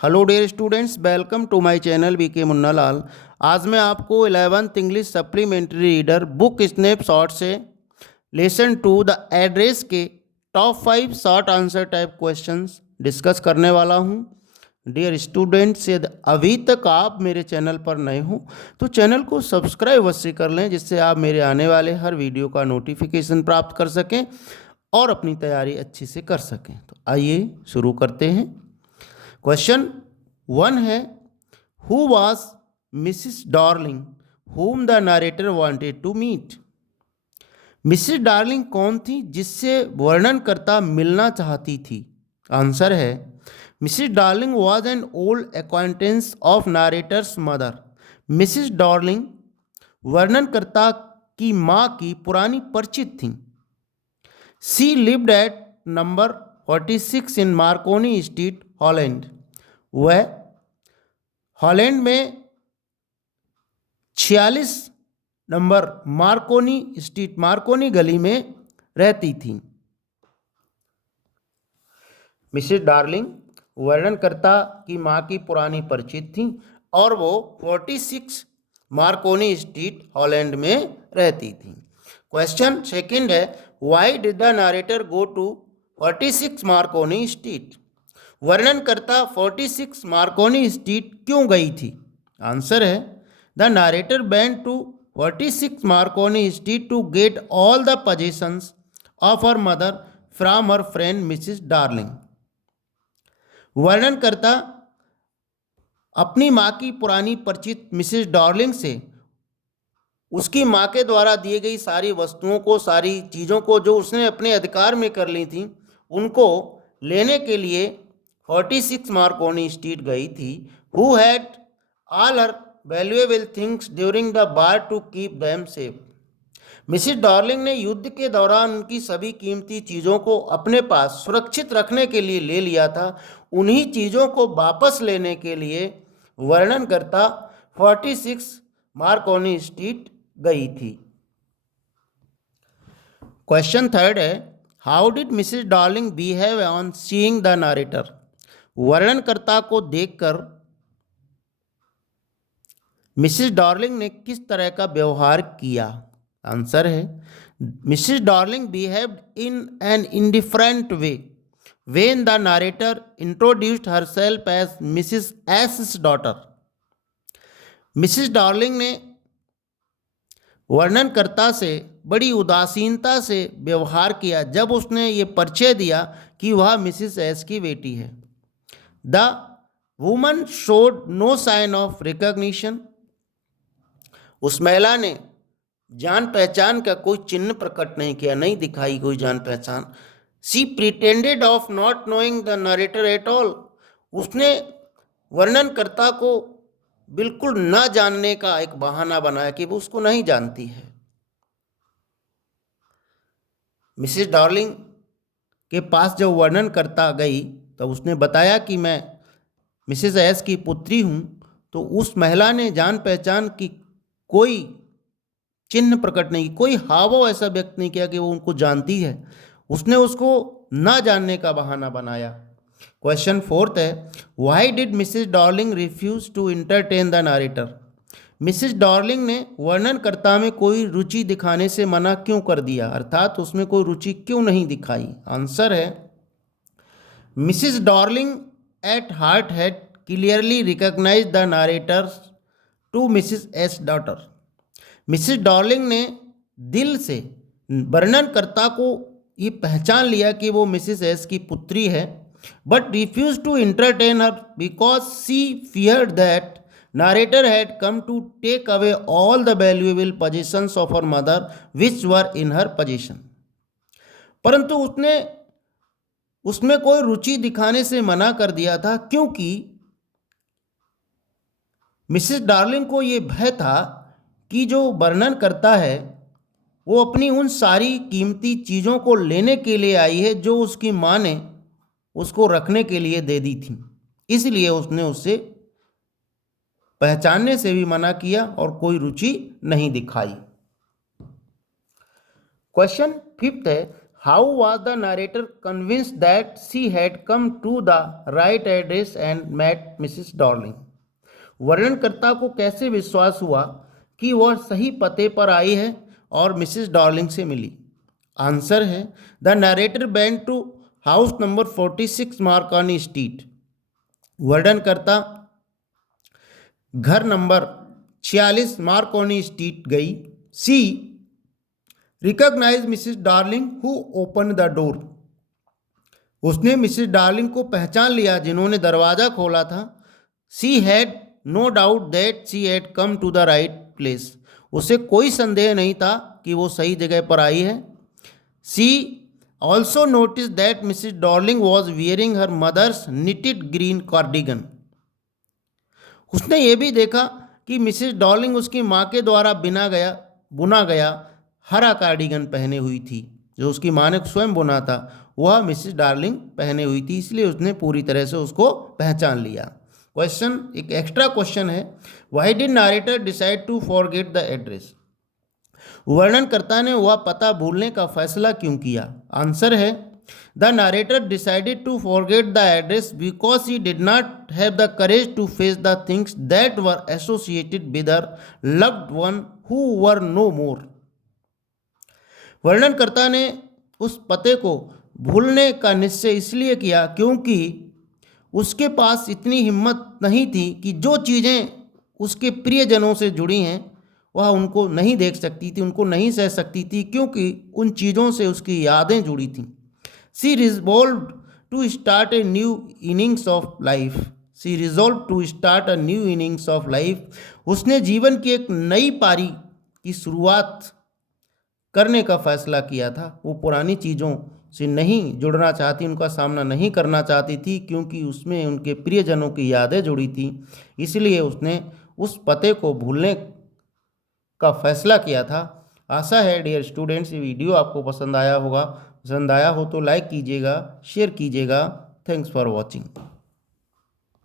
Hello dear students, welcome to my channel VK Munnalal. आज मैं आपको 11th English supplementary reader book snapshot से lesson two the address के top 5 short answer type questions discuss करने वाला हूं। डियर स्टूडेंट्स, यदि अभी तक आप मेरे चैनल पर नए हो तो चैनल को सब्सक्राइब अवश्य कर लें, जिससे आप मेरे आने वाले हर वीडियो का नोटिफिकेशन प्राप्त कर सकें और अपनी तैयारी अच्छे से कर सकें। तो आइए शुरू करते हैं। क्वेश्चन 1 है, who was Mrs Darling whom the narrator wanted to meet. Mrs Darling कौन थी जिससे वर्णनकर्ता मिलना चाहती थी? आंसर है, Mrs Darling was an old acquaintance of narrator's mother. Mrs Darling वर्णनकर्ता की माँ की पुरानी परिचित थी। She lived at number 46 in Marconi Street, Holland. वह हॉलैंड में 46 नंबर मार्कोनी स्ट्रीट, मार्कोनी गली में रहती थी। मिसेस डार्लिंग वर्णनकर्ता की माँ की पुरानी परिचित थी और वो 46 मार्कोनी स्ट्रीट, हॉलैंड में रहती थी। क्वेश्चन सेकंड है, why did the narrator go to 46 Marconi Street. वर्णनकर्ता 46 मार्कोनी स्ट्रीट क्यों गई थी? आंसर है, the narrator went to 46 Marconi Street to get all the possessions of her mother from her friend Mrs Darling. वर्णनकर्ता अपनी माँ की पुरानी परिचित मिसिस डार्लिंग से उसकी माँ के द्वारा दी गई सारी वस्तुओं को, सारी चीज़ों को जो उसने अपने अधिकार में कर ली थी, उनको लेने के लिए 46 मार्कोनी स्ट्रीट गई थी। Who had all her valuable things during the war to keep them safe. Mrs Darling ने युद्ध के दौरान उनकी सभी कीमती चीज़ों को अपने पास सुरक्षित रखने के लिए ले लिया था। उन्हीं चीज़ों को वापस लेने के लिए वर्णनकर्ता 46 मार्कोनी स्ट्रीट गई थी। क्वेश्चन थर्ड है, how did Mrs Darling behave on seeing the narrator. वर्णनकर्ता को देखकर मिसिस डार्लिंग ने किस तरह का व्यवहार किया? आंसर है, Mrs Darling behaved in an indifferent way when the narrator introduced herself as Mrs S daughter. Mrs Darling ने वर्णनकर्ता से बड़ी उदासीनता से व्यवहार किया जब उसने ये परिचय दिया कि वह मिसिस एस की बेटी है। The woman showed no sign of recognition. उस महिला ने जान पहचान का कोई चिन्ह प्रकट नहीं किया, नहीं दिखाई कोई जान पहचान। She pretended of not knowing the narrator at all. उसने वर्णनकर्ता को बिल्कुल न जानने का एक बहाना बनाया कि वो उसको नहीं जानती है। मिसिस डार्लिंग के पास जब वर्णनकर्ता गई तब उसने बताया कि मैं मिसिस एस की पुत्री हूँ, तो उस महिला ने जान पहचान की कोई चिन्ह प्रकट नहीं, कोई हाव ऐसा व्यक्त नहीं किया कि वो उनको जानती है। उसने उसको ना जानने का बहाना बनाया। क्वेश्चन फोर्थ है, why did Mrs Darling refuse to entertain the narrator. Mrs Darling ने वर्णनकर्ता में कोई रुचि दिखाने से मना क्यों कर दिया, अर्थात उसमें कोई रुचि क्यों नहीं दिखाई? आंसर है, Mrs Darling at heart had clearly recognise the narrator to Mrs S daughter. Mrs Darling ने दिल से वर्णनकर्ता को ये पहचान लिया कि वो मिसिस एस की पुत्री है, but refuse to entertain her because she feared that narrator had come to take away all the valuable possessions of her mother which were in her possession। परंतु उसने उसमें कोई रुचि दिखाने से मना कर दिया था क्योंकि मिसिस डार्लिंग को ये भय था कि जो वर्णन करता है वो अपनी उन सारी कीमती चीज़ों को लेने के लिए आई है जो उसकी माँ ने उसको रखने के लिए दे दी थी। इसलिए उसने उससे पहचानने से भी मना किया और कोई रुचि नहीं दिखाई। क्वेश्चन फिफ्थ है, how was the narrator convinced that she had come to the right address and met Mrs Darling? वर्णनकर्ता को कैसे विश्वास हुआ कि वह सही पते पर आई है और मिसिस डॉर्लिंग से मिली? आंसर है the narrator went to house number 46 Marconi Street. वर्णनकर्ता घर नंबर 46 मार्कॉनी स्ट्रीट गई। She recognise Mrs Darling who open the door. उसने मिसिस डार्लिंग को पहचान लिया जिन्होंने दरवाज़ा खोला था। She had no doubt that she had come to the right place. उसे कोई संदेह नहीं था कि वो सही जगह पर आई है। She also notice that Mrs Darling was wearing her mother's knitted green cardigan. उसने ये भी देखा कि मिसिस डॉर्लिंग उसकी माँ के द्वारा बुना गया हरा कार्डिगन पहने हुई थी। जो उसकी माँ ने स्वयं बुना था वह मिसिस डार्लिंग पहने हुई थी, इसलिए उसने पूरी तरह से उसको पहचान लिया। क्वेश्चन, एक एक्स्ट्रा क्वेश्चन है, why did narrator decide to forget the address? वर्णनकर्ता ने वह पता भूलने का फैसला क्यों किया? आंसर है the narrator decided to forget the address because he did not have the courage to face the things that were associated with her loved one who were no more. वर्णनकर्ता ने उस पते को भूलने का निश्चय इसलिए किया क्योंकि उसके पास इतनी हिम्मत नहीं थी कि जो चीज़ें उसके प्रियजनों से जुड़ी हैं वह उनको नहीं देख सकती थी, उनको नहीं सह सकती थी, क्योंकि उन चीज़ों से उसकी यादें जुड़ी थीं। She resolved to start a new innings of life. She resolve to start a new innings of life. उसने जीवन की एक नई पारी की शुरुआत करने का फैसला किया था। वो पुरानी चीज़ों से नहीं जुड़ना चाहती, उनका सामना नहीं करना चाहती थी, क्योंकि उसमें उनके प्रियजनों की यादें जुड़ी थी। इसलिए उसने उस पते को भूलने का फैसला किया था। आशा है डियर स्टूडेंट्स ये वीडियो आपको पसंद आया होगा। पसंद आया हो तो लाइक कीजिएगा, शेयर कीजिएगा। Thanks for watching.